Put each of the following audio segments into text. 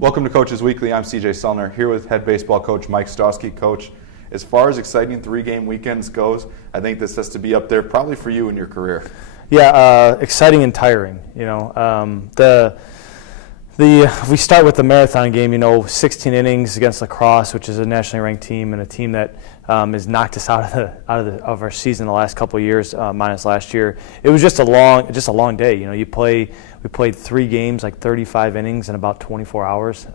Welcome to Coaches Weekly. I'm CJ Sellner here with head baseball coach Mike Stosky. Coach, as far as exciting 3-game weekends goes, I think this has to be up there probably for you in your career. Yeah, exciting and tiring. We start with the marathon game. 16 innings against La Crosse, which is a nationally ranked team and a team that has knocked us out of our season the last couple of years, minus last year. It was just a long day. We played 3 games, like 35 innings in about 24 hours.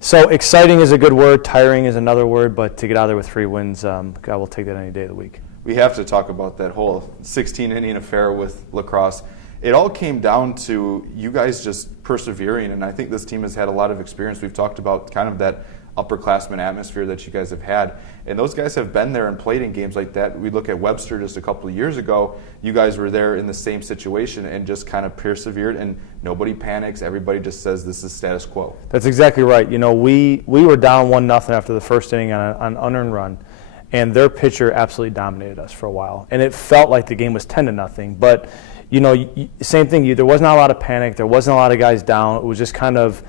So exciting is a good word, tiring is another word, but to get out there with 3 wins, God, we'll take that any day of the week. We have to talk about that whole 16-inning affair with La Crosse. It all came down to you guys just persevering, and I think this team has had a lot of experience. We've talked about kind of that upperclassman atmosphere that you guys have had, and those guys have been there and played in games like that. We look at Webster just a couple of years ago. You guys were there in the same situation and just kind of persevered, and nobody panics. Everybody just says this is status quo. That's exactly right. We were down 1-0 after the first inning on an unearned run, and their pitcher absolutely dominated us for a while, and it felt like the game was 10-0, but same thing. There wasn't a lot of panic. There wasn't a lot of guys down. It was just kind of,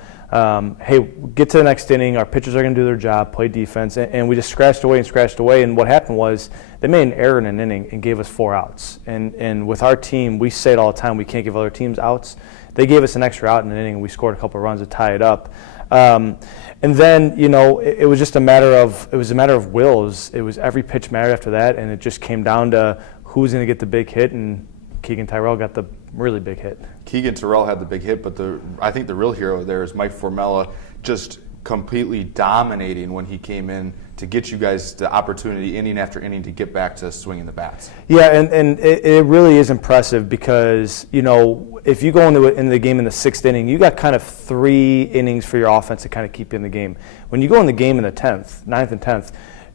hey, get to the next inning. Our pitchers are going to do their job, play defense. And we just scratched away. And what happened was they made an error in an inning and gave us 4 outs. And with our team, we say it all the time, we can't give other teams outs. They gave us an extra out in an inning, and we scored a couple of runs to tie it up. And then, it was just a matter of will. It was every pitch mattered after that, and it just came down to who's going to get the big hit, and Keegan Tyrell got the really big hit. Keegan Tyrell had the big hit, but I think the real hero there is Mike Formella, just completely dominating when he came in to get you guys the opportunity inning after inning to get back to swinging the bats. Yeah, and it really is impressive because, if you go into the game in the 6th inning, you got kind of 3 innings for your offense to kind of keep you in the game. When you go in the game in the 9th and 10th,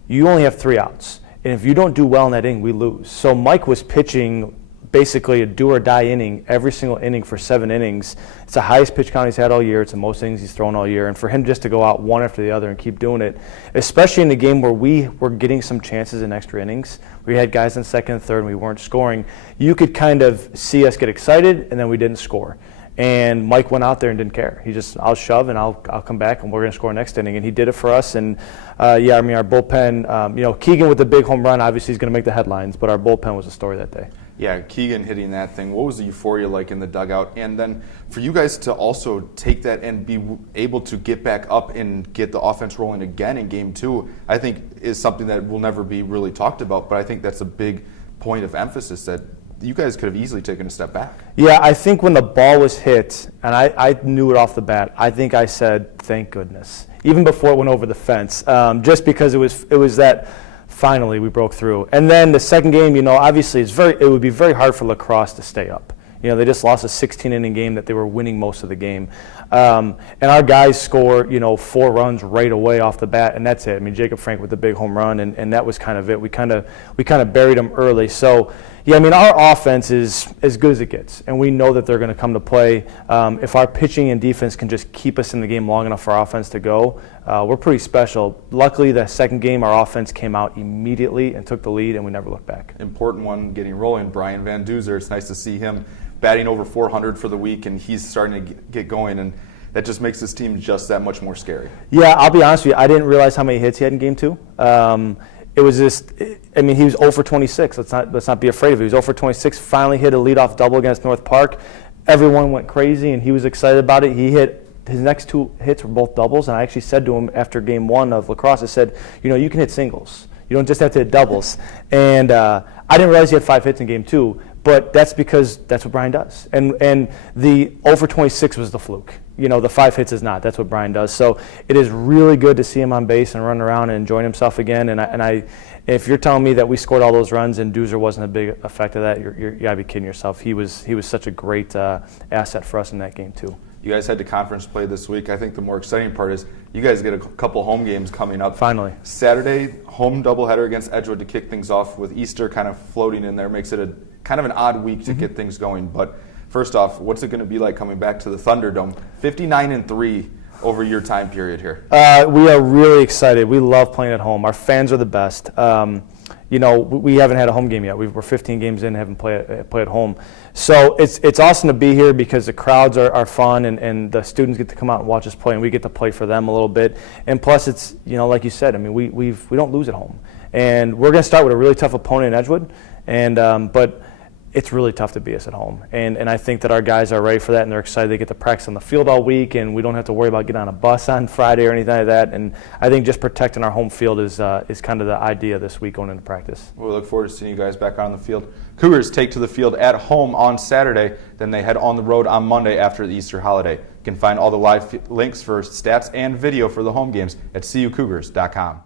you only have 3 outs. And if you don't do well in that inning, we lose. So Mike was pitching basically a do-or-die inning every single inning for 7 innings. It's the highest pitch count he's had all year. It's the most innings he's thrown all year. And for him just to go out one after the other and keep doing it, especially in a game where we were getting some chances in extra innings, we had guys in 2nd and 3rd and we weren't scoring, you could kind of see us get excited and then we didn't score. And Mike went out there and didn't care. He just, I'll shove and I'll come back and we're going to score next inning. And he did it for us. And our bullpen, Keegan with the big home run, obviously he's going to make the headlines, but our bullpen was the story that day. Yeah, Keegan hitting that thing. What was the euphoria like in the dugout? And then for you guys to also take that and be able to get back up and get the offense rolling again in Game 2, I think is something that will never be really talked about. But I think that's a big point of emphasis that you guys could have easily taken a step back. Yeah, I think when the ball was hit, and I knew it off the bat, I think I said, thank goodness, even before it went over the fence, just because it was that finally we broke through. And then the second game, obviously it would be very hard for La Crosse to stay up. They just lost a 16-inning game that they were winning most of the game. And our guys score, 4 runs right away off the bat, and that's it. I mean, Jacob Frank with the big home run, and that was kind of it. We kind of buried them early. So, yeah, I mean, our offense is as good as it gets, and we know that they're going to come to play. If our pitching and defense can just keep us in the game long enough for our offense to go, we're pretty special. Luckily, the second game, our offense came out immediately and took the lead, and we never looked back. Important one getting rolling, Brian Van Duzer. It's nice to see him batting over 400 for the week, and he's starting to get going, and that just makes this team just that much more scary. Yeah, I'll be honest with you, I didn't realize how many hits he had in Game 2. It was just, he was 0 for 26. Let's not be afraid of it. He was 0 for 26, finally hit a leadoff double against North Park. Everyone went crazy, and he was excited about it. His next 2 hits were both doubles, and I actually said to him after Game 1 of La Crosse, I said, you can hit singles. You don't just have to hit doubles. And I didn't realize he had 5 hits in Game 2, but that's because that's what Brian does. And the 0 for 26 was the fluke. The 5 hits is not. That's what Brian does. So it is really good to see him on base and run around and enjoying himself again. And if you're telling me that we scored all those runs and Duzer wasn't a big effect of that, you gotta be kidding yourself. He was such a great asset for us in that game too. You guys had to conference play this week. I think the more exciting part is you guys get a couple home games coming up. Finally. Saturday, home doubleheader against Edgewood to kick things off, with Easter kind of floating in there. Makes it a kind of an odd week to get things going. But first off, what's it going to be like coming back to the Thunderdome? 59-3 over your time period here. We are really excited. We love playing at home. Our fans are the best. we haven't had a home game yet. We're 15 games in, haven't played at home. So it's awesome to be here because the crowds are fun, and the students get to come out and watch us play, and we get to play for them a little bit. And plus, it's like you said, I mean, we don't lose at home, and we're going to start with a really tough opponent in Edgewood, and but it's really tough to beat us at home. And I think that our guys are ready for that, and they're excited. They get to practice on the field all week, and we don't have to worry about getting on a bus on Friday or anything like that. And I think just protecting our home field is kind of the idea this week going into practice. We look forward to seeing you guys back on the field. Cougars take to the field at home on Saturday, then they head on the road on Monday after the Easter holiday. You can find all the live links for stats and video for the home games at cucougars.com.